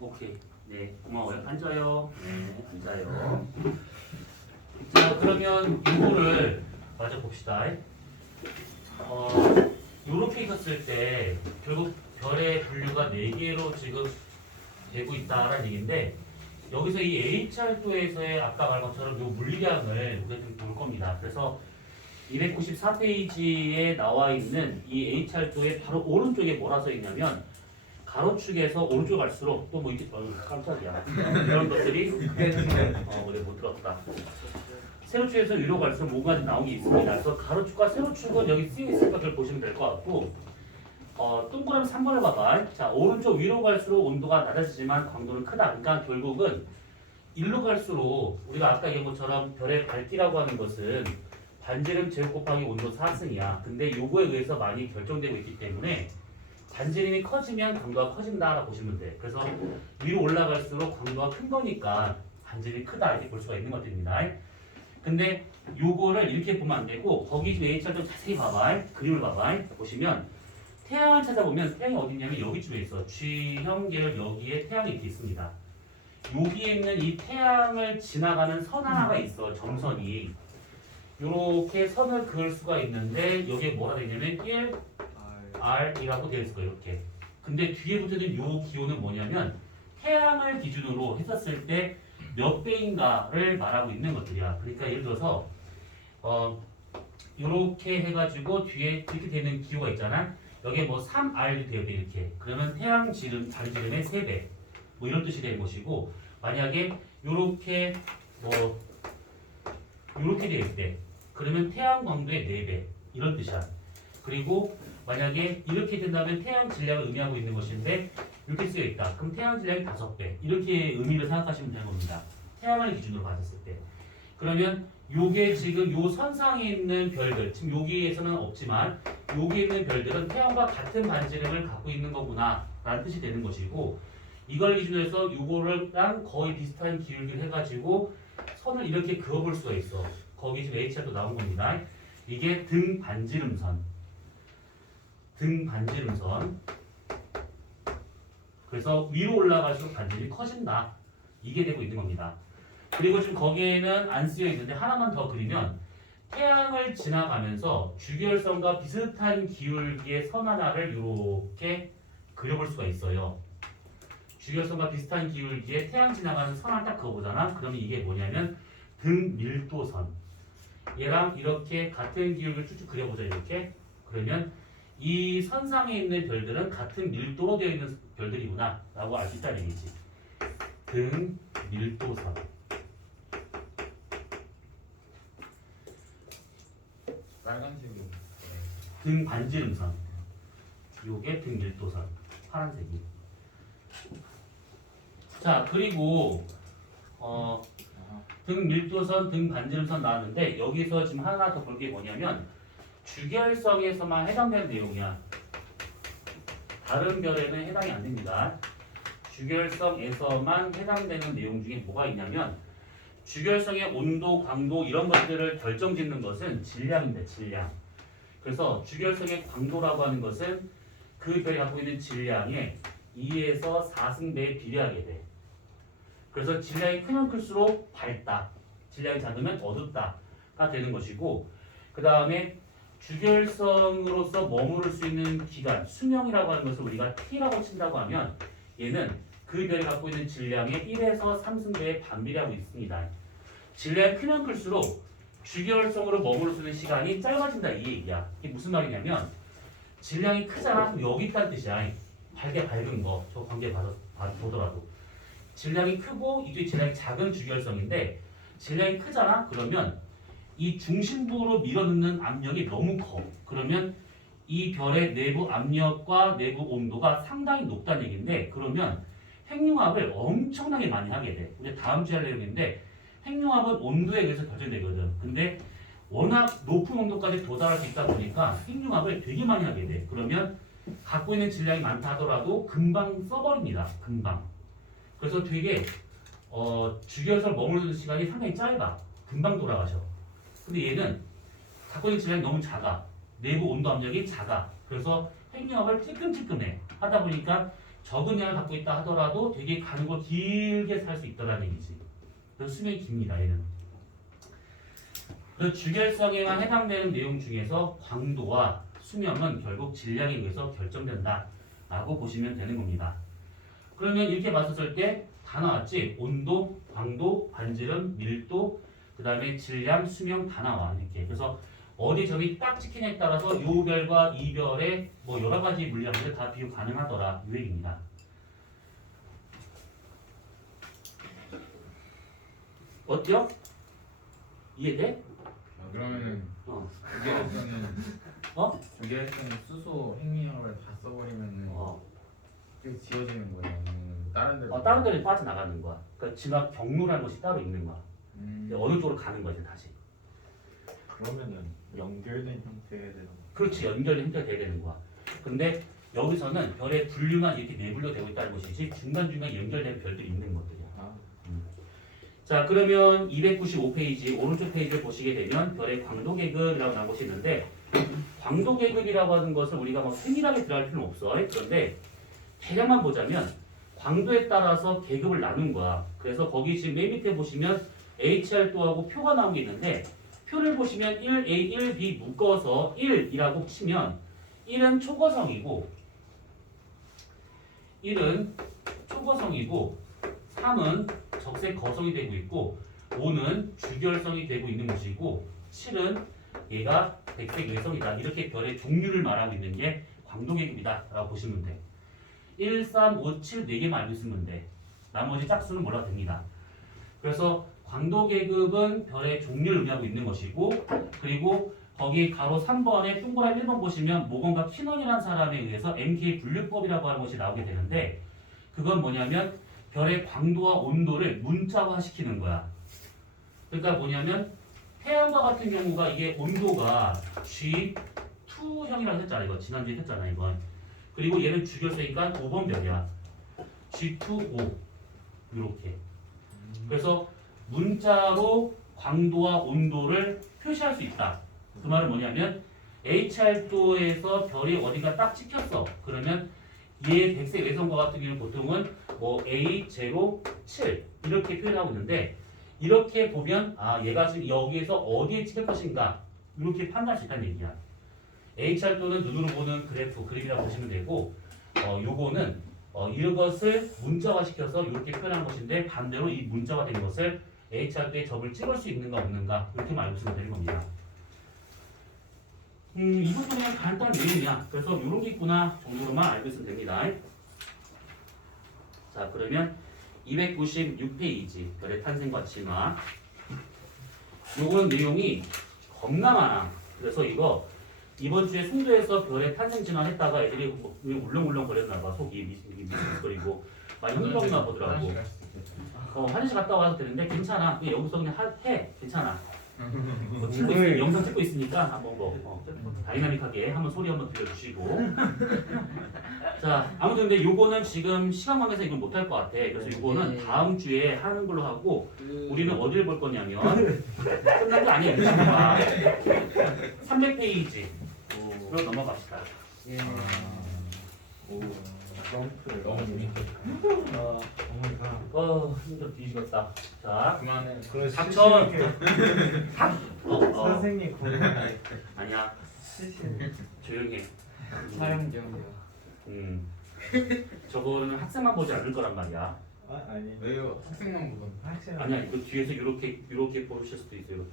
오케이. 네, 고마워요. 앉아요. 네, 앉아요. 자, 그러면 이거를 마저 봅시다. 요렇게 있었을 때 결국 별의 분류가 4개로 지금 되고 있다라는 얘기인데 여기서 이 H활도에서의 아까 말한 것처럼 요 물량을 우리가 좀 볼 겁니다. 그래서 294페이지에 나와 있는 이 H활도의 바로 오른쪽에 뭐라 써 있냐면 가로축에서 오른쪽 갈수록 또 뭐 이렇게 깜짝이야 이런 것들이 그래 못 들었다. 세로축에서 위로 갈수록 뭔가 나온 게 있습니다. 그래서 가로축과 세로축은 여기 쓰여 있을 것을 보시면 될 것 같고 동그라미 3번을 봐봐. 자, 오른쪽 위로 갈수록 온도가 낮아지지만 광도는 크다. 그러니까 결국은 일로 갈수록 우리가 아까 얘기한 것처럼 별의 밝기라고 하는 것은 반지름 제곱 곱하기 온도 4승이야. 근데 요거에 의해서 많이 결정되고 있기 때문에 반지름이 커지면 강도가 커진다라고 보시면 돼. 그래서 위로 올라갈수록 강도가 큰 거니까 반지름이 크다 이렇게 볼 수가 있는 것들입니다. 근데 요거를 이렇게 보면 안 되고 거기 H를 좀 자세히 봐봐. 그림을 봐봐. 보시면 태양을 찾아보면 태양이 어디 있냐면 여기쯤에 있어. G형 계열 여기에 태양이 이렇게 있습니다. 여기에 있는 이 태양을 지나가는 선 하나가 있어. 점선이. 요렇게 선을 그을 수가 있는데 여기에 뭐라 되어 있냐면 1R이라고 되어 있을 거예요. 이렇게. 근데 뒤에 붙어있는 요 기호는 뭐냐면 태양을 기준으로 했었을 때 몇 배인가를 말하고 있는 것들이야. 그러니까 예를 들어서 요렇게 해가지고 뒤에 이렇게 되는 기호가 있잖아. 여기에 뭐 3R 되어 있대 이렇게. 그러면 태양 지름, 자리 지름의 3배. 뭐 이런 뜻이 되는 것이고 만약에 요렇게 뭐 요렇게 되어 있대. 그러면 태양 광도의 4배. 이런 뜻이야. 그리고 만약에 이렇게 된다면 태양 질량을 의미하고 있는 것인데 이렇게 쓰여 있다. 그럼 태양 질량이 5배. 이렇게 의미를 생각하시면 되는 겁니다. 태양을 기준으로 봤을 때. 그러면 요게 지금 요 선상에 있는 별들, 지금 여기에서는 없지만 여기에 있는 별들은 태양과 같은 반지름을 갖고 있는 거구나 라는 뜻이 되는 것이고 이걸 기준으로 해서 요거랑 거의 비슷한 기울기를 해가지고 선을 이렇게 그어볼 수가 있어. 거기 지금 H가 나온 겁니다. 이게 등 반지름선. 등 반지름선. 그래서 위로 올라갈수록 반지름이 커진다. 이게 되고 있는 겁니다. 그리고 지금 거기에는 안 쓰여 있는데 하나만 더 그리면 태양을 지나가면서 주결선과 비슷한 기울기의 선 하나를 이렇게 그려볼 수가 있어요. 주결선과 비슷한 기울기에 태양 지나가는 선을 딱 그어보잖아. 그러면 이게 뭐냐면 등 밀도선. 얘랑 이렇게 같은 기울기를 쭉쭉 그려보자 이렇게. 그러면 이 선상에 있는 별들은 같은 밀도로 되어 있는 별들이구나 라고 알 수 있다는 얘기지. 등 밀도선. 빨간색으로. 등 반지름선. 요게 등 밀도선. 파란색이. 자, 그리고 등 밀도선, 등 반지름선 나왔는데 여기서 지금 하나 더 볼 게 뭐냐면 주결성에서만 해당되는 내용이야. 다른 별에는 해당이 안 됩니다. 주결성에서만 해당되는 내용 중에 뭐가 있냐면 주결성의 온도, 강도 이런 것들을 결정짓는 것은 질량인데 질량. 그래서 주결성의 강도라고 하는 것은 그 별이 갖고 있는 질량의 2에서 4승배에 비례하게 돼. 그래서 질량이 크면 클수록 밝다. 질량이 작으면 어둡다가 되는 것이고 그 다음에 주결성으로서 머무를 수 있는 기간, 수명이라고 하는 것을 우리가 T라고 친다고 하면 얘는 그 별이 갖고 있는 질량의 1에서 3승배에 반비례하고 있습니다. 질량이 크면 클수록 주결성으로 머무를 수 있는 시간이 짧아진다 이 얘기야. 이게 무슨 말이냐면 질량이 크잖아. 그럼 여기 있다는 뜻이야. 밝게 밝은 거. 저 관계 보더라도. 질량이 크고 이게 질량이 작은 주결성인데 질량이 크잖아. 그러면 이 중심부로 밀어넣는 압력이 너무 커. 그러면 이 별의 내부 압력과 내부 온도가 상당히 높다는 얘기인데 그러면 핵융합을 엄청나게 많이 하게 돼. 우리 다음 주에 할 내용인데 핵융합은 온도에 의해서 결정되거든. 근데 워낙 높은 온도까지 도달할 수 있다 보니까 핵융합을 되게 많이 하게 돼. 그러면 갖고 있는 질량이 많다 하더라도 금방 써버립니다. 금방. 그래서 되게 주결성 머무르는 시간이 상당히 짧아. 금방 돌아가셔. 근데 얘는 갖고 있는 질량이 너무 작아. 내부 온도 압력이 작아. 그래서 핵융합을 찔끔찔끔해. 하다 보니까 적은 양을 갖고 있다 하더라도 되게 가는 거 길게 살 수 있다는 얘기지. 그래서 수명이 깁니다. 얘는. 그 주결성에만 해당되는 내용 중에서 광도와 수명은 결국 질량에 의해서 결정된다라고 보시면 되는 겁니다. 그러면 이렇게 봤었을 때 다 나왔지? 온도, 광도, 반지름, 밀도, 그 다음에 질량, 수명 다 나와 이렇게. 그래서 어디 점이 딱 찍히냐에 따라서 요별과 이별의 뭐 여러 가지 물리학들 다 비교 가능하더라 이 얘기입니다. 어때요? 이해돼? 그러면은 어. 주결성은 수소 핵미학을 다 써버리면은 이게 지워지는 거예요. 아니면 다른 데로? 다른 데로 빠져나가는 거야. 그러니까 진화 경로라는 것이 따로 있는 거야. 어느 쪽으로 가는 거지 다시. 그러면은 연결된 형태에 대한 그렇지, 연결이 형태가 돼야 되는 거야. 근데 여기서는 별의 분류만 이렇게 내분류 되고 있다는 것이지 중간중간 연결된 별들이 있는 것들이야. 자, 그러면 295페이지 오른쪽 페이지를 보시게 되면 별의 광도 계급이라고 나온 것이 있는데 광도 계급이라고 하는 것을 우리가 뭐 세밀하게 들어갈 필요는 없어. 그런데 대략만 보자면 광도에 따라서 계급을 나눈 거야. 그래서 거기 지금 맨 밑에 보시면 HR도하고 표가 나온 게 있는데 표를 보시면 1A, 1B 묶어서 1이라고 치면 1은 초거성이고 3은 적색 거성이 되고 있고 5는 주결성이 되고 있는 것이고 7은 얘가 백색 외성이다. 이렇게 별의 종류를 말하고 있는 게 광도 계급이다 라고 보시면 돼. 1, 3, 5, 7 4개만 알고 있으면 돼. 나머지 짝수는 몰라도 됩니다. 그래서 광도 계급은 별의 종류를 의미하고 있는 것이고 그리고 거기 가로 3번에 동그라미 1번 보시면 모건과 키넌이라는 사람에 의해서 MK 분류법이라고 하는 것이 나오게 되는데 그건 뭐냐면 별의 광도와 온도를 문자화 시키는 거야. 그러니까 뭐냐면 태양과 같은 경우가 이게 온도가 G2형이라고 했잖아. 이거 지난주에 했잖아. 이건. 그리고 얘는 주결성이니까 5번 별이야. G2O 이렇게. 그래서 문자로 광도와 온도를 표시할 수 있다. 그 말은 뭐냐면 HR도에서 별이 어디가 딱 찍혔어. 그러면 얘 백색 외성과 같은 경우는 보통은 뭐 A0, 7 이렇게 표현하고 있는데 이렇게 보면 얘가 지금 여기에서 어디에 찍힐 것인가 이렇게 판단할 수 있다는 얘기야. HR도는 눈으로 보는 그림이라고 보시면 되고 요거는 이것을 문자화시켜서 이렇게 표현하는 것인데 반대로 이 문자화된 것을 HR도에 점을 찍을 수 있는가 없는가 이렇게만 알고 있으면 되는 겁니다. 이 부분은 간단한 내용이야. 그래서 이런 게 있구나 정도로만 알고 있으면 됩니다. 자, 그러면 296페이지 별의 탄생과 진화. 요건 내용이 겁나 많아. 그래서 이거 이번 주에 송도에서 별의 탄생 진화했다가 애들이 울렁울렁 거렸나 봐. 속이 미스거리고 많이 흥분나 보더라고. 화장실 갔다 와도 되는데 괜찮아. 그냥 여기서 그냥 해. 괜찮아. 영상 찍고 있으니까 한번 다이나믹하게 한번 소리 한번 들려주시고. 자, 아무튼 근데 요거는 지금 시간 관계상 이건 못할 것 같아. 그래서 요거는 다음 주에 하는 걸로 하고 우리는 어디를 볼 거냐면 끝난 게 아니야. 300페이지로 넘어갑시다. 점프를 너무 재밌다. 힘들어 뒤지겠다. 자, 그만해. 닥쳐. 선생님 궁금해. 아니야. 조용히 해. 촬영 중이요. 저거는 학생만 보지 않을 거란 말이야. 아니 왜요? 학생만 보건. 아니야, 이거 뒤에서 이렇게 보실 수도 있어요. 이렇게.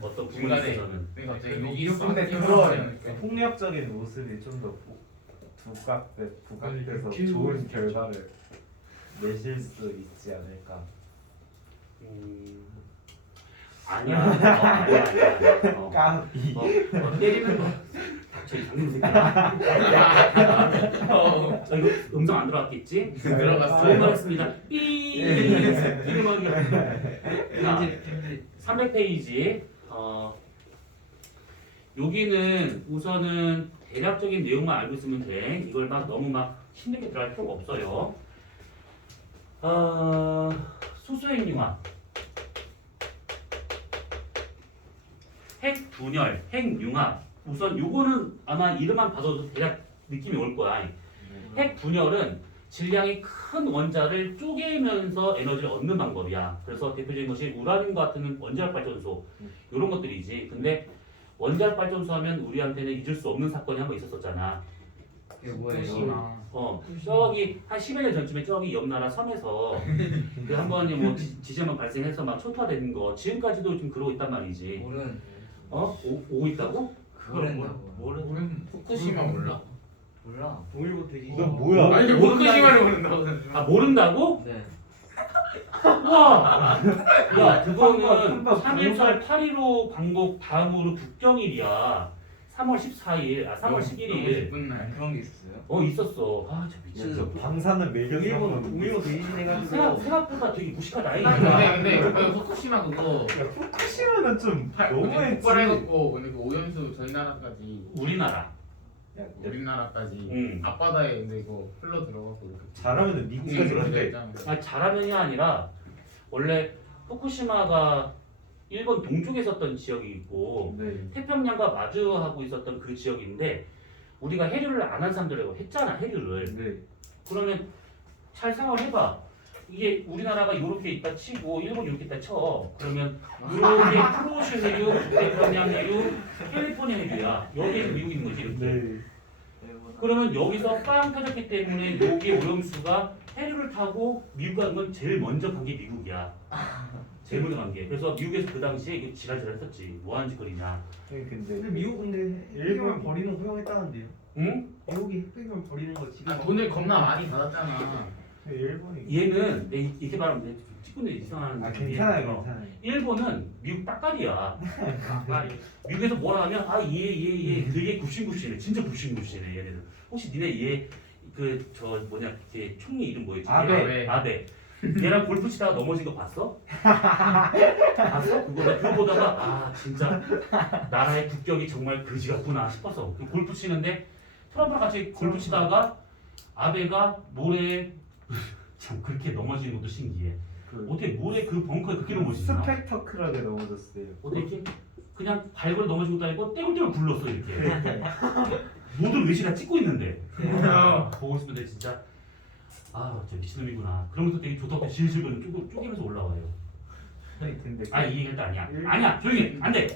어떤 중간에. 부분에서는. 왜 갑자기 근데 그런 폭력적인 모습이 좀 더 부각돼서 좋은 결과를 내실 수 있지 않을까. 아니야. 아니야. 까비. 때리는 거. 저기 장님 새끼야. 이거 음성 안 들어갔겠지? 들어갔어요. 좋은 말 했습니다. 삐. 이름하기. 300페이지. 여기는 우선은 대략적인 내용만 알고 있으면 돼. 이걸 너무 힘들게 들어갈 필요가 없어요. 수소핵융합, 핵분열, 핵융합. 우선 요거는 아마 이름만 봐도 대략 느낌이 올 거야. 핵분열은 질량이 큰 원자를 쪼개면서 에너지를 얻는 방법이야. 그래서 대표적인 것이 우라늄 같은 원자력 발전소 이런 것들이지. 근데 원자력 발전소 하면 우리한테는 잊을 수 없는 사건이 한 번 있었었잖아. 이게 뭐예요? 후쿠시마. 저기 한 10여 년 전쯤에 저기 옆 나라 섬에서 그 한 번이 뭐 지진만 발생해서 막 초토화되는 거 지금까지도 좀 그러고 있단 말이지. 모르는 오고 있다고? 모른다고. 모르는 후쿠시마 몰라? 몰라. 동일보 대기. 이건 뭐야? 아니 후쿠시마를 모른다고. 아 모른다고? 네. 와! 야 그거는 한번 3.18 8.15 광복 다음으로 국경일이야. 3월 14일, 3월 11일. 기쁜 날. 그런 게 있었어요? 있었어. 아, 저 미친. 저 방사능 동일보 매겨서 대기진 해가지고. 생각보다 되게 무식하다. 근데 그 후쿠시마 그거 후쿠시마는 좀 너무했지. 폭발해갖고 근데 그 오염수 저희 나라까지 우리나라까지 앞바다에 근데 이거 흘러 들어가고 이렇게 잘하면 미국까지 그런 데 가는데 있잖아요. 아, 잘하면이 아니라 원래 후쿠시마가 일본 동쪽에 있었던 지역이 있고 네. 태평양과 마주하고 있었던 그 지역인데 우리가 해류를 안 한 사람들이라고 했잖아 해류를. 네. 그러면 잘 생각해봐. 이게 우리나라가 이렇게 있다 치고 일본 이렇게 있다 쳐. 그러면 이렇게 프로슈 해류, 북태평양 해류, 캘리포니아 해류야. 여기에서 미국이 있는 거지 이렇게. 네. 그러면 여기서 빵 터졌기 때문에 여기 오염수가 해류를 타고 미국 가는 건 제일 먼저 간 게 미국이야. 제일 먼저 간 게. 그래서 미국에서 그 당시에 이게 지랄지랄 했었지. 뭐 하는 짓거리냐. 근데 근데 미국 근데 핵폐기물 버리는 거 허용했다는데요. 응? 미국이 핵폐기물 버리는 거 지금. 돈을 겁나 많이 받았잖아. 일본이 얘는 이렇게 말하면 내 찍고는 이상한. 괜찮아요. 일본은 미국 따까리야. 미국에서 뭐라 하면 얘 되게 굽신굽신해. 진짜 굽신굽신해 얘네들. 혹시 니네 얘 그 저 뭐냐 걔 총리 이름 뭐였지? 아베. 아베. 얘랑 골프 치다가 넘어진 거 봤어? 봤어? 그거 보다가 진짜 나라의 국격이 정말 그지 같구나 싶었어. 그 골프 치는데 트럼프랑 같이 골프 치다가 아베가 모래에 참 그렇게 넘어지는 것도 신기해. 어떻게 모래 그 벙커에 그렇게 넘어지나? 스펙터클하게 넘어졌어요. 어떻게 그냥 발굴 넘어진 것도 아니고 떼굴떼굴 굴렀어 이렇게. 모든 외시 다 찍고 있는데. 보고 싶은데 진짜 저 미친놈이구나. 그러면서 되게 좋다고 질질 거리면 쪼개면서 올라와요. 근데 이 얘기할 때 아니야. 아니야 조용히 해. 안 돼.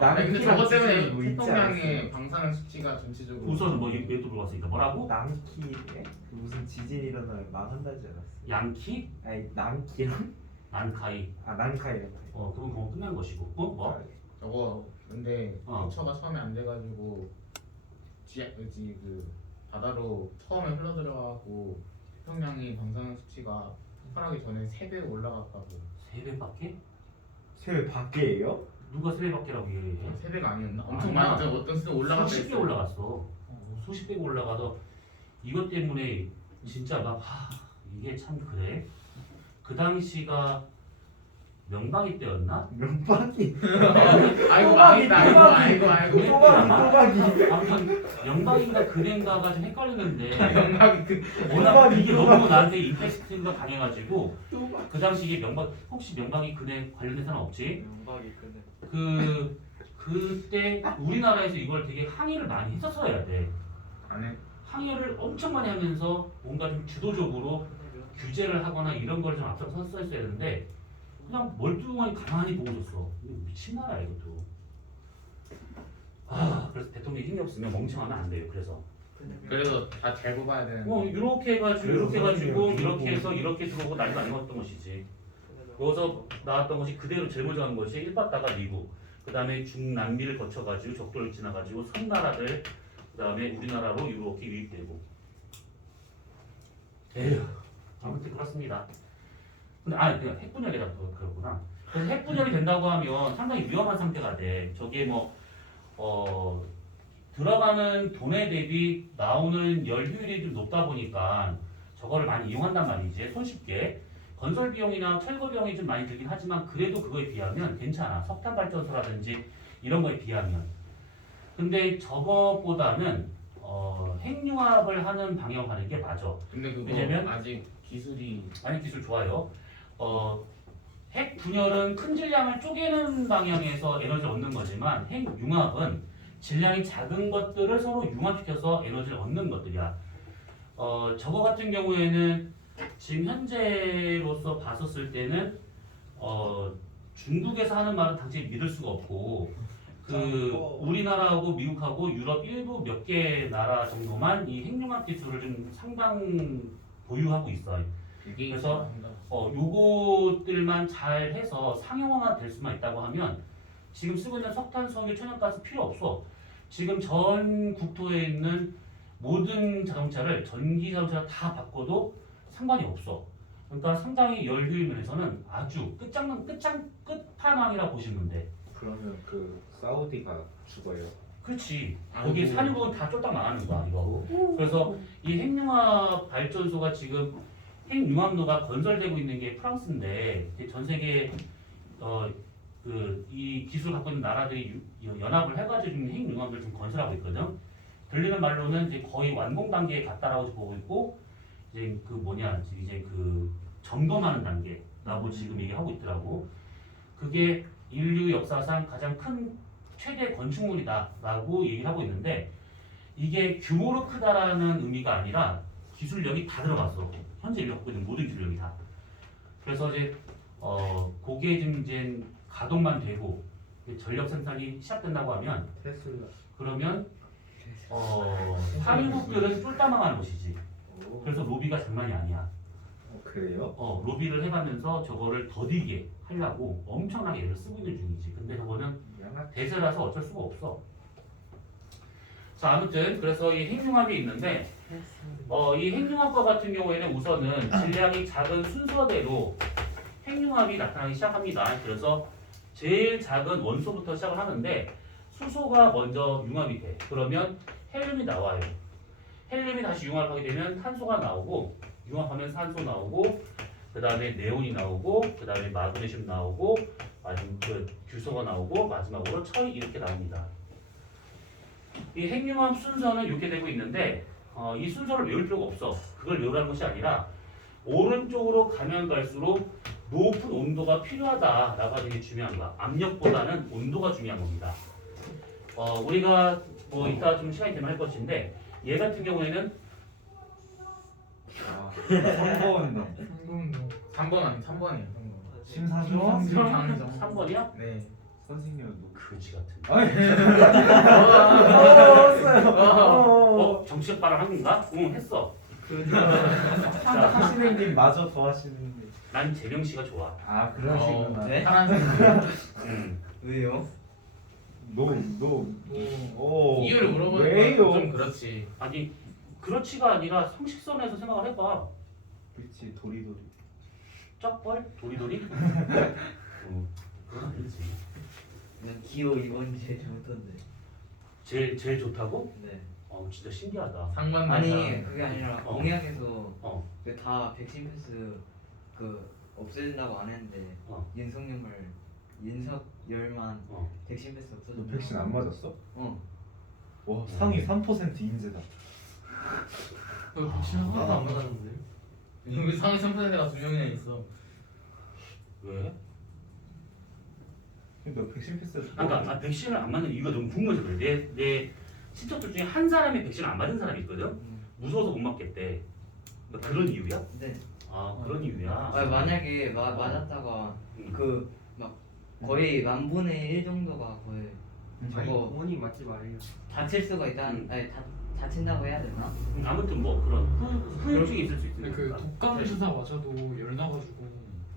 아니 근데 저것 때문에 뭐 있지 태평양의 않았어요? 방사능 수치가 전체적으로 우선 얘또 들어갔으니까 뭐라고? 남키에 그 무슨 지진 일어나면 망한다지 않았어요? 양키? 아니 남키랑 난카이. 난카이랑. 그건 그거 끝난 것이고. 뭐? 저거 근데 어. 대처가 처음에 안 돼가지고 그 바다로 처음에 흘러 들어가고 태평양의 방사능 수치가 폭발하기 전에 3배 올라갔다고. 3배밖에? 세배 밖에예요? 누가 3배밖에라고 얘기해? 3배가 아니었나? 아니야. 엄청 많이 어떤 수는 올라갔다 수십 배 올라갔어. 수십 배가 올라가서 이것 때문에 진짜 막 이게 참 그래. 그 당시가 명박이 때였나? 명박이. 아이고 망했다. 아이고. 또박이. 아무튼 명박인가 그랜가가 좀 헷갈리는데 영락이 그 워낙 이게 너무 나한테 임팩트가 강해가지고 그 당시 이게 혹시 명박이 그네 관련된 사람 없지? 연박이 끄네. 그때 우리나라에서 이걸 되게 항의를 많이 했었어야 돼. 안 해. 항의를 엄청 많이 하면서 뭔가 좀 주도적으로 규제를 하거나 이런 걸 좀 앞서서 했어야 되는데 그냥 멀뚱하니 가만히 보고 줬어. 이거 미친 나라야 이것도. 그래서 대통령이 힘이 없으면 멍청하면 안 돼요. 그래서 다 잘 뽑아야 되는. 이렇게 해가지고 그래서 이렇게 해서 이렇게 들어오고 난리가 아니었던 것이지. 여기서 나왔던 것이 그대로 제일 먼저 간 것이 일봤다가 미국, 그 다음에 중남미를 거쳐가지고 적도를 지나가지고 섬나라들, 그 다음에 우리나라로 이렇게 유입되고. 에휴, 아무튼 그렇습니다. 근데 그냥 핵분열이라 그렇구나. 그래서 핵분열이 된다고 하면 상당히 위험한 상태가 돼. 저게 들어가는 돈에 대비 나오는 열 효율이 좀 높다 보니까 저거를 많이 이용한단 말이지. 손쉽게. 건설 비용이나 철거 비용이 좀 많이 들긴 하지만 그래도 그거에 비하면 괜찮아. 석탄 발전소라든지 이런 거에 비하면. 근데 저거보다는 핵융합을 하는 방향으로 가는 게 맞아. 근데 그거 왜냐면 아직 기술이 기술 좋아요. 핵 분열은 큰 질량을 쪼개는 방향에서 에너지를 얻는 거지만 핵 융합은 질량이 작은 것들을 서로 융합시켜서 에너지를 얻는 것들이야. 저거 같은 경우에는 지금 현재로서 봤었을 때는 중국에서 하는 말은 당연히 믿을 수가 없고 우리나라하고 미국하고 유럽 일부 몇 개 나라 정도만 이 핵융합 기술을 좀 상당 보유하고 있어요. 그래서 요것들만 잘 해서 상용화가 될 수만 있다고 하면 지금 쓰고 있는 석탄, 석유, 천연가스 필요 없어. 지금 전 국토에 있는 모든 자동차를 전기 자동차를 다 바꿔도 상관이 없어. 그러니까 상당히 열 효율 면에서는 아주 끝판왕이라 보시면 돼. 그러면 그 사우디가 죽어요. 그렇지. 거기 아이고. 산유국은 다 쫄딱 망하는 거야 이거. 그래서 이 핵융합 발전소가 지금 핵융합로가 건설되고 있는 게 프랑스인데 이제 전 세계 이 기술 갖고 있는 나라들이 연합을 해가지고 지금 핵융합을 지금 건설하고 있거든. 들리는 말로는 이제 거의 완공 단계에 갔다라고 보고 있고 이제 이제 그 점검하는 단계라고 지금 얘기하고 있더라고. 그게 인류 역사상 가장 큰 최대 건축물이다라고 얘기를 하고 있는데 이게 규모로 크다라는 의미가 아니라 기술력이 다 들어갔어. 현재 인류 갖고 있는 모든 기술력이 다. 그래서 이제 그게 지금 이제 가동만 되고 전력 생산이 시작된다고 하면 테슬라. 그러면 산유국들은 쫄따망하는 것이지. 그래서 로비가 장난이 아니야. 그래요? 로비를 해가면서 저거를 더디게 하려고 엄청나게 애를 쓰고 있는 중이지. 근데 저거는 대세라서 어쩔 수가 없어. 자, 아무튼 그래서 이 핵융합이 있는데 이 핵융합과 같은 경우에는 우선은 질량이 작은 순서대로 핵융합이 나타나기 시작합니다. 그래서 제일 작은 원소부터 시작을 하는데 수소가 먼저 융합이 돼. 그러면 헬륨이 나와요. 헬륨이 다시 융합하게 되면 탄소가 나오고 융합하면 산소 나오고 그 다음에 네온이 나오고 그 다음에 마그네슘 나오고 규소가 나오고 마지막으로 철이 이렇게 나옵니다. 이 핵융합 순서는 이렇게 되고 있는데 이 순서를 외울 필요가 없어. 그걸 외우라는 것이 아니라 오른쪽으로 가면 갈수록 높은 온도가 필요하다라고 하는 게 중요한 거야. 압력보다는 온도가 중요한 겁니다. 우리가 뭐 이따 좀 시간이 되면 할 것인데 얘 같은 경우에는 3번 3번 아니 3번이에요. 심사죠? 심사죠. 3번이야? 네. 선생님 누구? 그지 같은. 왔어요. 정치적 발언 한 건가? 응, 했어. 신혜님 마저 더 하시는데. 난 재명 씨가 좋아. 아 그러시구나. 네? 파란색. 왜요? 이유를 물어보는 왜요? 건 좀 그렇지. 아니 그렇지가 아니라 상식선에서 생각을 해봐. 그렇지 도리도리. 쩍벌? 도리도리? 그건 아니지. 난 기호 2번이 제일 좋던데. 제일 좋다고? 네. 진짜 신기하다. 상반 아니 그게 아니라 어. 공약에서 어. 그 다 백신 패스 없애진다고 안 했는데 윤석열만 어. 백신 패스 너 없어졌나? 백신 안 맞았어? 와 상위 3% 인재다. 백신 하나도 안 맞았는데. 여기 상위 3%가 2명이나 있어. 왜? 너 백신 패스. 그러니까 백신을 안 맞는 이유가 너무 궁금해서 그래. 내 친척들 중에 한 사람이 백신을 안 맞은 사람이 있거든. 무서워서 못 맞겠대. 그러니까 그런 이유야? 네. 그런 이유야. 만약에 맞았다가 막 거의 만분의 1 정도가 거의 저거 어머니 맞지 말아요. 다칠 수가 있다는 아니 다친다고 해야 되나? 아무튼 뭐 그런 후유증이 있을 수 근데 있으니까. 그 독감 주사 맞아도 열 나가지고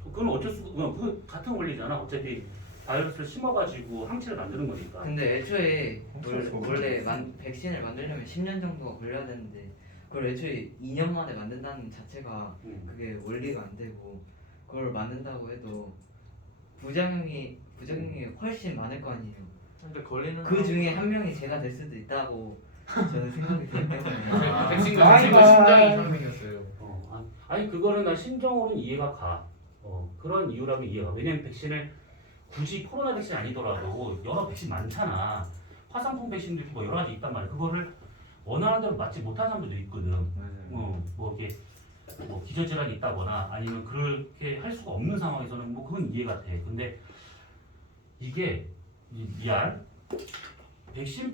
그건 어쩔 수 없고 그 같은 원리잖아. 어차피 바이러스를 심어가지고 항체를 만드는 거니까. 근데 애초에 그렇죠. 원래 백신을 만들려면 10년 정도가 걸려야 되는데 그걸 애초에 2년 만에 만든다는 자체가 그게 원리가 안 되고 그걸 만든다고 해도 부작용이 훨씬 많을 거 아니에요. 근데 걸리는 그 중에 한 명이 제가 될 수도 있다고 저는 생각이 들기 때문에 백신 가지고 심장이 이상 생겼어요. 아니 그거는 나 심정으로는 이해가 가. 그런 이유라면 이해가. 왜냐면 백신을 굳이 코로나 백신 아니더라도 여러 백신 많잖아. 화상풍 백신도 있고 뭐 여러 가지 있단 말이야. 그거를 원하는 대로 맞지 못하는 사람들도 있거든. 맞아요. 뭐 이게 뭐 기저질환이 있다거나 아니면 그렇게 할 수가 없는 상황에서는 뭐 그건 이해가 돼. 근데 이게 미안. 백신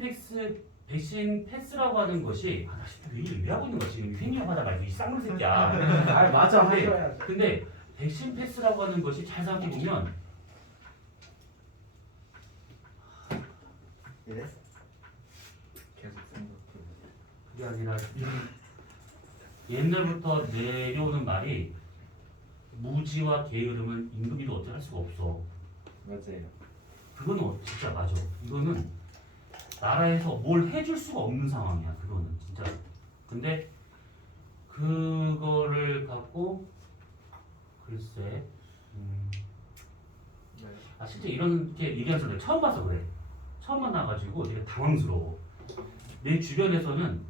백신 패스라고 하는 것이 나 진짜 왜 하고 있는 거야 지금 횡령하다 말고 이 쌍놈 새끼야. 아 맞아 근데- 하셔야지. 근데 백신 패스라고 하는 것이 잘 생각해 보면 예? 계속 생각해. 그게 아니라 옛날부터 내려오는 말이 무지와 게으름은 임금이도 어찌할 수가 없어. 맞아요. 그거는 진짜 맞아. 이거는 나라에서 뭘 해줄 수가 없는 상황이야. 그거는 진짜. 근데 그거를 갖고 글쎄, 아 실제 이렇게 얘기하는 사람들 처음 봐서 그래. 처음 만나가지고 되게 당황스러워. 내 주변에서는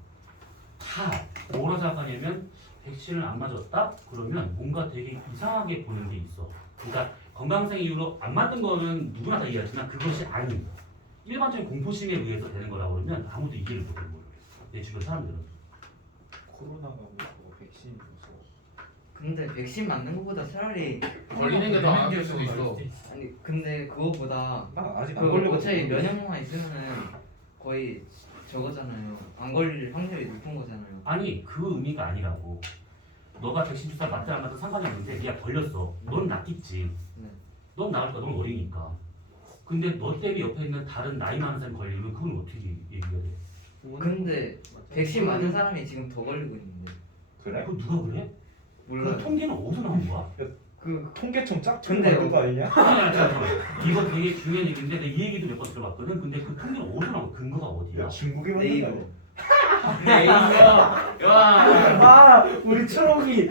다 뭐라 생각하냐면 백신을 안 맞았다? 그러면 뭔가 되게 이상하게 보는 게 있어. 그러니까 건강상 이유로 안 맞는 거는 누구나 다 이해하지만 그것이 아닌 일반적인 공포심에 의해서 되는 거라고 그러면 아무도 이해를 못해 모르겠어. 내 주변 사람들은. 코로나가 무서워, 백신이 무서워. 근데 백신 맞는 것보다 차라리 걸리는 게 더 악일 수도 있어. 아니 근데 그거보다 나 아직 그 안 걸리고 어차피 있어. 면역력만 있으면은 거의 저거잖아요. 안 걸릴 확률이 높은 거잖아요. 아니 그 의미가 아니라고. 너가 백신 주사 맞다 안 맞다 상관이 없는데 네가 걸렸어. 넌 낫겠지. 네. 넌 나을까? 넌 어리니까. 근데 너 때문에 옆에 있는 다른 나이 많은 사람이 걸리면 그건 어떻게 얘기가 돼? 근데 백신 맞은 사람이 지금 더 걸리고 있는데 그래? 그거 누가 그래? 그 몰라요. 통계는 어디서 나온 거야? 그 통계청 짝퉁 근데요. 만든 거 아니냐? 아니, 잠깐만. 이거 되게 중요한 얘기인데 내가 이 얘기도 몇 번 들어봤거든. 근데 그 통계는 어디서 나온 거야? 근거가 어디야? 야 중국에 만든 네이버. 거 야, 아니야? 아 우리 초롱이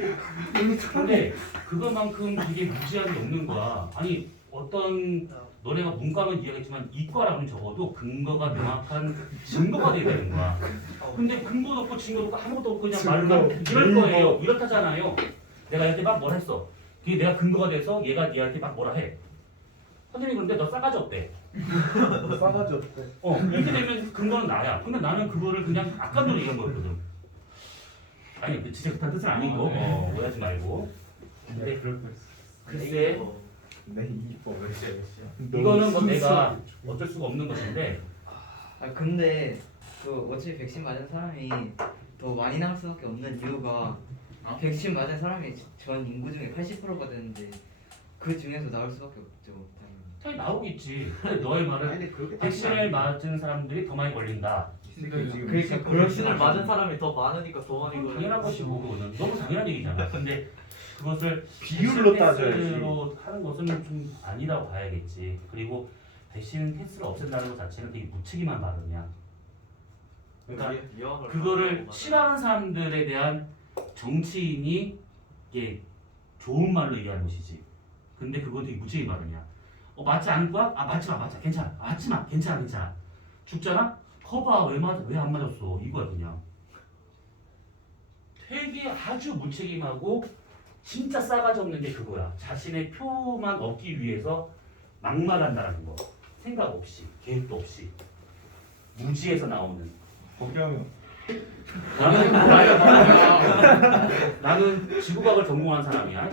근데 그것만큼 되게 무지하게 없는 거야. 아니 어떤 너네가 문과는 이해하겠지만 이과라면 적어도 근거가 명확한 증거가 돼야 되는 거야. 근데 근거도 없고 증거도 없고 아무것도 없고 그냥 말로만 증거, 이럴 거예요. 이렇다잖아요. 내가 얘한테 막 뭐라 했어. 그게 내가 근거가 돼서 얘가 얘한테 막 뭐라 해. 선생님이 그런데 너 싸가지 없대. 싸가지 없대. 이렇게 되면 근거는 나야. 근데 나는 그거를 그냥 악감정으로 얘기한 거였거든. 아니 진짜 그딴 뜻은 아니고 오해하지 말고. 근데 그럴 거 있어. 글쎄 네 이법을 이거는 뭐 내가 어쩔 수가 없는 것인데 아 근데 그 어차피 백신 맞은 사람이 더 많이 나올 수밖에 없는 이유가 백신 맞은 사람이 전 인구 중에 80%가 되는데 그 중에서 나올 수밖에 없죠. 당연히. 당연히 나오겠지. 근데 너의 말은 근데 그렇게 백신을 맞은 사람들이 더 많이 걸린다. 그러니까 그럴 수는 백신을 맞은 사람이 더 많으니까 더 많이 그건 걸리는 당연한 것이고 그거는 너무 당연한 얘기잖아. 근데 그것을 비율로 백신 따져야지. 패스로 하는 것은 좀 아니라고 봐야겠지. 그리고 백신 패스를 없앤다는 것 자체는 되게 무책임한 발언이야. 그러니까 그거를 싫어하는 사람들에 대한 정치인이 이게 좋은 말로 얘기하는 것이지. 근데 그건 되게 무책임 발언이야. 맞지 않을 거야? 맞지 마, 맞지 마, 괜찮아. 맞지 마, 괜찮아, 괜찮아. 죽잖아? 커봐, 왜 안 맞았어? 이거야 그냥. 되게 아주 무책임하고 진짜 싸가지 없는 게 그거야. 자신의 표만 얻기 위해서 막말한다는 거. 생각 없이, 계획도 없이. 무지에서 나오는. 거기하면 나는 지구과학을 전공한 사람이야.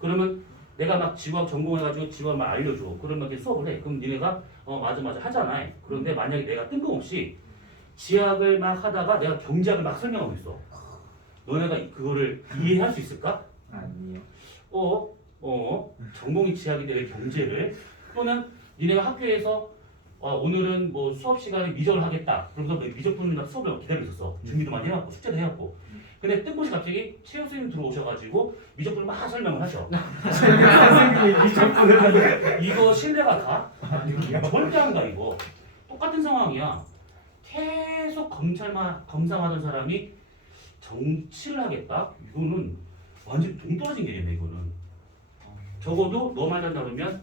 그러면 내가 막 지구과학 전공해가지고 지구과학 막 알려줘. 그러면 이렇게 수업을 해. 그럼 니네가 맞아 하잖아. 그런데 만약에 내가 뜬금없이 지학을 막 하다가 내가 경제학을 막 설명하고 있어. 너네가 그거를 이해할 수 있을까? 아니요. 전공이 지학인데 왜 경제를? 또는 니네가 학교에서 오늘은 뭐 수업 시간에 미적을 하겠다. 그러면서 미적 푸는 수업을 기다리고 있었어. 준비도 많이 해왔고 숙제도 해왔고. 근데 뜬금없이 갑자기 최우 선생님 들어오셔가지고 미적 푸는 막 설명을 하셔. 선생님이 미적분을 이거 신뢰가 가? 절대 안 가 이거. 똑같은 상황이야. 계속 검사하던 사람이 정치를 하겠다? 이거는 완전 동떨어진 개념이야 이거는. 적어도 너 말한다 그러면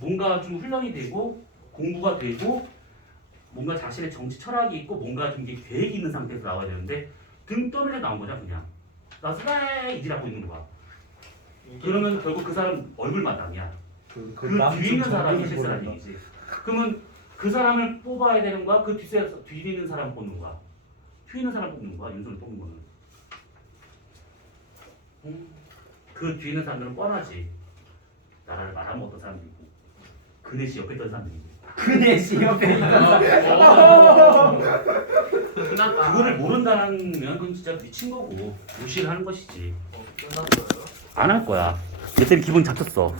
뭔가 좀 훈련이 되고 공부가 되고 뭔가 자신의 정치 철학이 있고 뭔가 좀 이게 계획이 있는 상태에서 나와야 되는데 등 떠밀려 나온 거잖아 그냥. 나 스라이 이지라고 있는 거야. 그러면 결국 그 사람 얼굴 마당이야. 그 뒤에 있는 사람이 실세라는 얘기지. 그러면 그 사람을 뽑아야 되는 거야? 그 뒤에 있는 사람 뽑는 거야? 뒤에 있는 사람 뽑는 거야? 윤석열 뽑는 거는. 그 뒤에 있는 사람들은 뻔하지. 나라를 말하면 어떤 사람도 있고 그 대신 옆에 있던 사람들이 있고 그네 씨 옆에 있다. 끝났다. 그거를 모른다는 그건 진짜 미친 거고 무시를 하는 것이지. 끝났어요. 안 할 거야. 내 때문에 기분 잡혔어.